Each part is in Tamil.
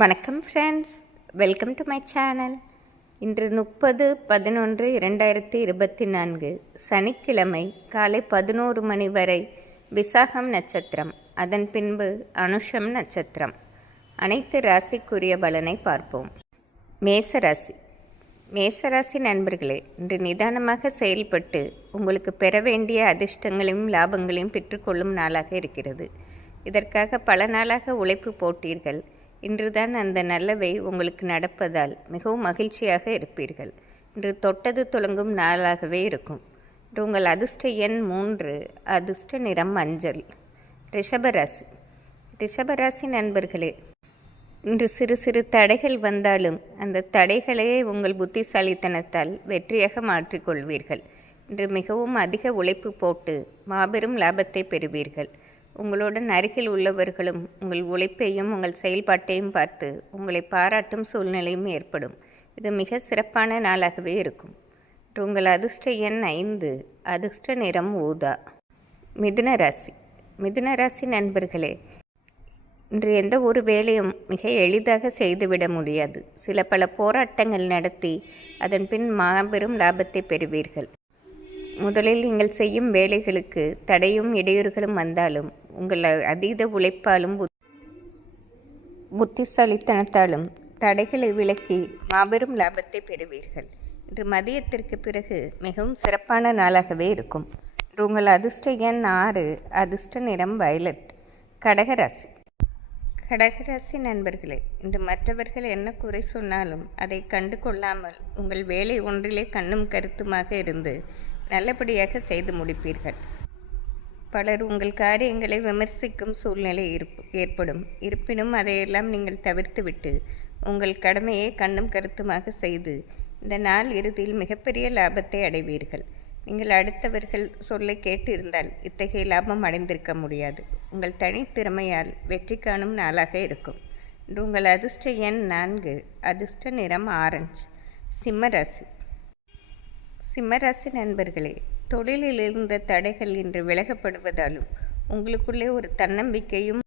வணக்கம் friends welcome to my channel இன்று முப்பது பதினொன்று இரண்டாயிரத்தி இருபத்தி நான்கு. சனிக்கிழமை காலை பதினோரு மணி வரை விசாகம் நட்சத்திரம். அதன் பின்பு அனுஷம் நட்சத்திரம். அனைத்து ராசிக்குரிய பலனை பார்ப்போம். மேசராசி மேசராசி நண்பர்களே இன்று நிதானமாக செயல்பட்டு உங்களுக்கு பெற வேண்டிய அதிர்ஷ்டங்களையும் லாபங்களையும் பெற்றுக்கொள்ளும் நாளாக இருக்கிறது. இதற்காக பல நாளாக உழைப்பு போட்டீர்கள். இன்றுதான் அந்த நல்லவை உங்களுக்கு நடப்பதால் மிகவும் மகிழ்ச்சியாக இருப்பீர்கள். இன்று தொட்டது தொடங்கும் நாளாகவே இருக்கும். இன்று உங்கள் அதிர்ஷ்ட எண் மூன்று அதிர்ஷ்ட நிறம் மஞ்சள். ரிஷபராசி ரிஷபராசி நண்பர்களே இன்று சிறு சிறு தடைகள் வந்தாலும் அந்த தடைகளையே உங்கள் புத்திசாலித்தனத்தால் வெற்றியாக மாற்றிக்கொள்வீர்கள். இன்று மிகவும் அதிக உழைப்பு போட்டு மாபெரும் லாபத்தை பெறுவீர்கள். உங்களுடன் அருகில் உள்ளவர்களும் உங்கள் உழைப்பையும் உங்கள் செயல்பாட்டையும் பார்த்து உங்களை பாராட்டும் சூழ்நிலையும் ஏற்படும். இது மிக சிறப்பான நாளாகவே இருக்கும். உங்கள் அதிர்ஷ்ட எண் ஐந்து அதிர்ஷ்ட நிறம் ஊதா. மிதுன ராசி. மிதுன ராசி நண்பர்களே இன்று எந்த ஒரு வேலையும் மிக எளிதாக செய்துவிட முடியாது. சில பல போராட்டங்கள் நடத்தி அதன் பின் மாபெரும் லாபத்தை பெறுவீர்கள். முதலில் நீங்கள் செய்யும் வேலைகளுக்கு தடையும் இடையூறுகளும் வந்தாலும் உங்கள் அதீத உழைப்பாலும் புத்- புத்திசாலித்தனத்தாலும் தடைகளை விலக்கி மாபெரும் லாபத்தை பெறுவீர்கள். இன்று மதியத்திற்கு பிறகு மிகவும் சிறப்பான நாளாகவே இருக்கும். உங்கள் அதிர்ஷ்ட எண் ஆறு அதிர்ஷ்ட நிறம் வயலட் கடகராசி. கடகராசி நண்பர்களே இன்று மற்றவர்கள் என்ன குறை சொன்னாலும் அதை கண்டு கொள்ளாமல் உங்கள் வேலை ஒன்றிலே கண்ணும் கருத்துமாக இருந்து நல்லபடியாக செய்து முடிப்பீர்கள். பலர் உங்கள் காரியங்களை விமர்சிக்கும் சூழ்நிலை ஏற்படும். இருப்பினும் அதையெல்லாம் நீங்கள் தவிர்த்துவிட்டு உங்கள் கடமையை கண்ணும் கருத்துமாக செய்து இந்த நாள் இறுதியில் மிகப்பெரிய லாபத்தை அடைவீர்கள். நீங்கள் அடுத்தவர்கள் சொல்லை கேட்டு இருந்தால் இத்தகைய லாபம் அடைந்திருக்க முடியாது. உங்கள் தனித்திறமையால் வெற்றி காணும் நாளாக இருக்கும். இன்று உங்கள் அதிர்ஷ்ட எண் நான்கு அதிர்ஷ்ட நிறம் ஆரஞ்சு. சிம்மராசி சிம்மராசி நண்பர்களே தொழிலில் இருந்த தடைகள் இன்று விலகப்படுவதாலும் உங்களுக்குள்ளே ஒரு தன்னம்பிக்கையும்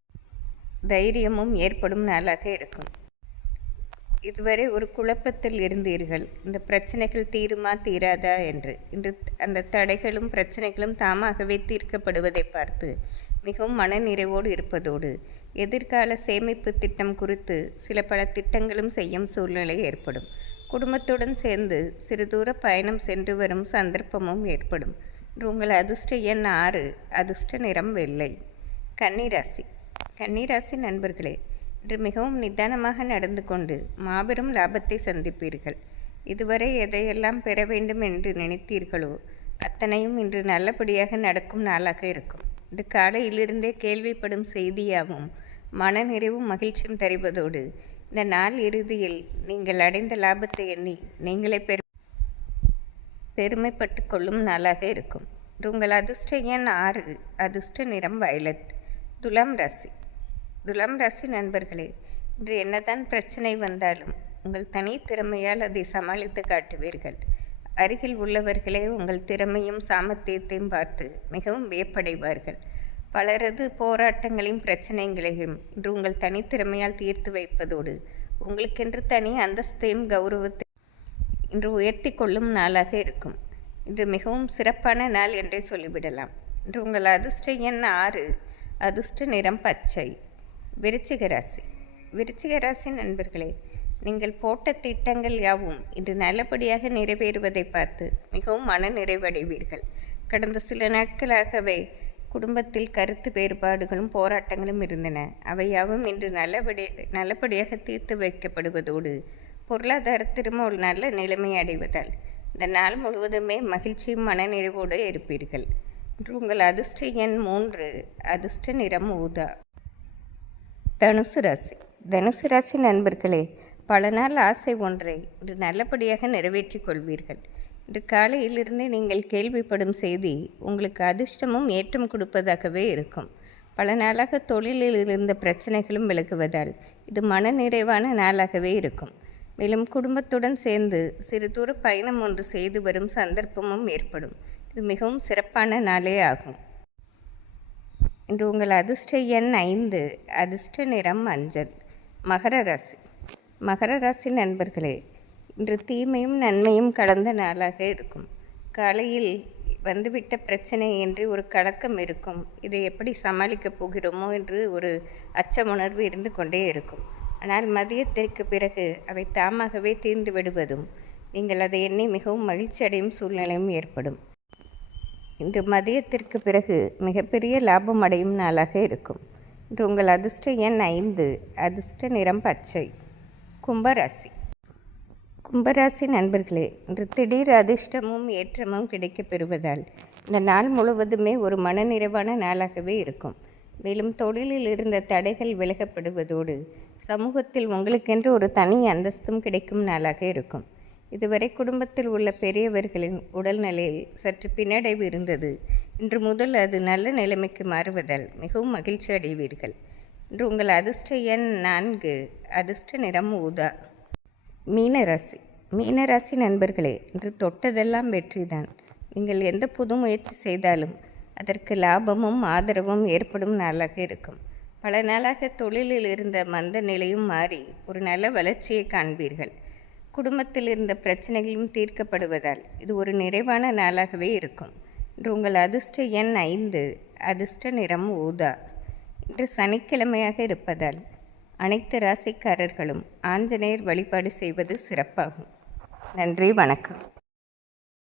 தைரியமும் ஏற்படும் நாளாக இருக்கும். இதுவரை ஒரு குழப்பத்தில் இருந்தீர்கள். இந்த பிரச்சனைகள் தீருமா தீராதா என்று. இன்று அந்த தடைகளும் பிரச்சனைகளும் தாமாகவே தீர்க்கப்படுவதை பார்த்து மிகவும் மனநிறைவோடு இருப்பதோடு எதிர்கால சேமிப்பு திட்டம் குறித்து சில பல திட்டங்களும் செய்யும் சூழ்நிலை ஏற்படும். குடும்பத்துடன் சேர்ந்து சிறு தூர பயணம் சென்று வரும் சந்தர்ப்பமும் ஏற்படும். உங்கள் அதிர்ஷ்ட எண் ஆறு அதிர்ஷ்ட நிறம் வெள்ளை. கன்னிராசி. கன்னிராசி நண்பர்களே இன்று மிகவும் நிதானமாக நடந்து கொண்டு மாபெரும் லாபத்தை சந்திப்பீர்கள். இதுவரை எதையெல்லாம் பெற வேண்டும் என்று நினைத்தீர்களோ அத்தனையும் இன்று நல்லபடியாக நடக்கும் நாளாக இருக்கும். இன்று காலையிலிருந்தே கேள்விப்படும் செய்தியாகவும் மனநிறைவும் மகிழ்ச்சியும் தருவதோடு இந்த நாள் இறுதியில் நீங்கள் அடைந்த லாபத்தை எண்ணி நீங்களே பெரு பெருமைப்பட்டு கொள்ளும் நாளாக இருக்கும். உங்கள் அதிர்ஷ்ட எண் ஆறு அதிர்ஷ்ட நிறம் வயலட் துலாம் ராசி. துலாம் ராசி நண்பர்களே இன்று என்னதான் பிரச்சனை வந்தாலும் உங்கள் தனி திறமையால் அதை சமாளித்து காட்டுவீர்கள். அருகில் உள்ளவர்களே உங்கள் திறமையும் சாமர்த்தியத்தையும் பார்த்து மிகவும் வியப்படைவார்கள். பலரது போராட்டங்களையும் பிரச்சனைகளையும் இன்று உங்கள் தனித்திறமையால் தீர்த்து வைப்பதோடு உங்களுக்கென்று தனி அந்தஸ்தையும் கௌரவத்தை இன்று உயர்த்தி கொள்ளும் நாளாக இருக்கும். இன்று மிகவும் சிறப்பான நாள் என்றே சொல்லிவிடலாம். இன்று உங்கள் அதிர்ஷ்ட எண் ஆறு அதிர்ஷ்ட நிறம் பச்சை. விருச்சிக ராசி. விருச்சிக ராசி நண்பர்களே நீங்கள் போட்ட திட்டங்கள் யாவும் இன்று நல்லபடியாக நிறைவேறுவதை பார்த்து மிகவும் மன நிறைவடைவீர்கள் கடந்த சில நாட்களாகவே குடும்பத்தில் கருத்து வேறுபாடுகளும் போராட்டங்களும் இருந்தன. அவையாவும் இன்று நல்லபடி நல்லபடியாக தீர்த்து வைக்கப்படுவதோடு பொருளாதாரத்திலும் ஒரு நல்ல நிலைமை அடைவதால் இந்த நாள் முழுவதுமே மகிழ்ச்சியும் மனநிறைவோடு இருப்பீர்கள். இன்று உங்கள் அதிர்ஷ்ட எண் மூன்று அதிர்ஷ்ட நிறம் ஊதா. தனுசு ராசி. தனுசு ராசி நண்பர்களே பல நாள் ஆசை ஒன்றை இன்று நல்லபடியாக நிறைவேற்றிக் கொள்வீர்கள். இன்று காலையிலிருந்து நீங்கள் கேள்விப்படும் செய்தி உங்களுக்கு அதிர்ஷ்டமும் ஏற்றம் கொடுப்பதாகவே இருக்கும். பல நாளாக தொழிலில் இருந்த பிரச்சனைகளும் விலகுவதால் இது மனநிறைவான நாளாகவே இருக்கும். மேலும் குடும்பத்துடன் சேர்ந்து சிறு தூர பயணம் ஒன்று செய்து வரும் சந்தர்ப்பமும் ஏற்படும். இது மிகவும் சிறப்பான நாளே ஆகும். இன்று உங்கள் அதிர்ஷ்ட எண் ஐந்து அதிர்ஷ்ட நிறம் மஞ்சள் மகர ராசி. மகர ராசி நண்பர்களே இன்று தீமையும் நன்மையும் கலந்த நாளாக இருக்கும். காலையில் வந்துவிட்ட பிரச்சனை என்று ஒரு கலக்கம் இருக்கும். இதை எப்படி சமாளிக்கப் போகிறோமோ என்று ஒரு அச்சமுணர்வு இருந்து கொண்டே இருக்கும். ஆனால் மதியத்திற்கு பிறகு அவை தாமாகவே தீர்ந்து விடுவதும் நீங்கள் அதை எண்ணி மிகவும் மகிழ்ச்சி அடையும் சூழ்நிலையும் ஏற்படும். இன்று மதியத்திற்கு பிறகு மிகப்பெரிய லாபம் அடையும் நாளாக இருக்கும். இன்று உங்கள் அதிர்ஷ்ட எண் ஐந்து அதிர்ஷ்ட நிறம் பச்சை கும்பராசி கும்பராசி நண்பர்களே இன்று திடீர் அதிர்ஷ்டமும் ஏற்றமும் கிடைக்கப் பெறுவதால் இந்த நாள் முழுவதுமே ஒரு மனநிறைவான நாளாகவே இருக்கும். மேலும் தொழிலில் இருந்த தடைகள் விலகப்படுவதோடு சமூகத்தில் உங்களுக்கென்று ஒரு தனி அந்தஸ்தும் கிடைக்கும் நாளாக இருக்கும். இதுவரை குடும்பத்தில் உள்ள பெரியவர்களின் உடல்நிலையில் சற்று பின்னடைவு இருந்தது. இன்று முதல் அது நல்ல நிலைமைக்கு மாறுவதால் மிகவும் மகிழ்ச்சி அடைவீர்கள். இன்று உங்கள் அதிர்ஷ்ட எண் நான்கு அதிர்ஷ்ட நிறம் ஊதா. மீனராசி. மீனராசி நண்பர்களே இன்று தொட்டதெல்லாம் வெற்றிதான். நீங்கள் எந்த புது முயற்சி செய்தாலும் அதற்கு லாபமும் ஆதரவும் ஏற்படும் நாளாக இருக்கும். பல நாளாக தொழிலில் இருந்த மந்த நிலையும் மாறி ஒரு நல்ல வளர்ச்சியை காண்பீர்கள். குடும்பத்தில் இருந்த பிரச்சனைகளும் தீர்க்கப்படுவதால் இது ஒரு நிறைவான நாளாகவே இருக்கும். இன்று உங்கள் அதிர்ஷ்ட எண் ஐந்து அதிர்ஷ்ட நிறம் ஊதா. இன்று சனிக்கிழமையாக இருப்பதால் அனைத்து ராசிக்காரர்களும் ஆஞ்சநேயர் வழிபாடு செய்வது சிறப்பாகும். நன்றி வணக்கம்.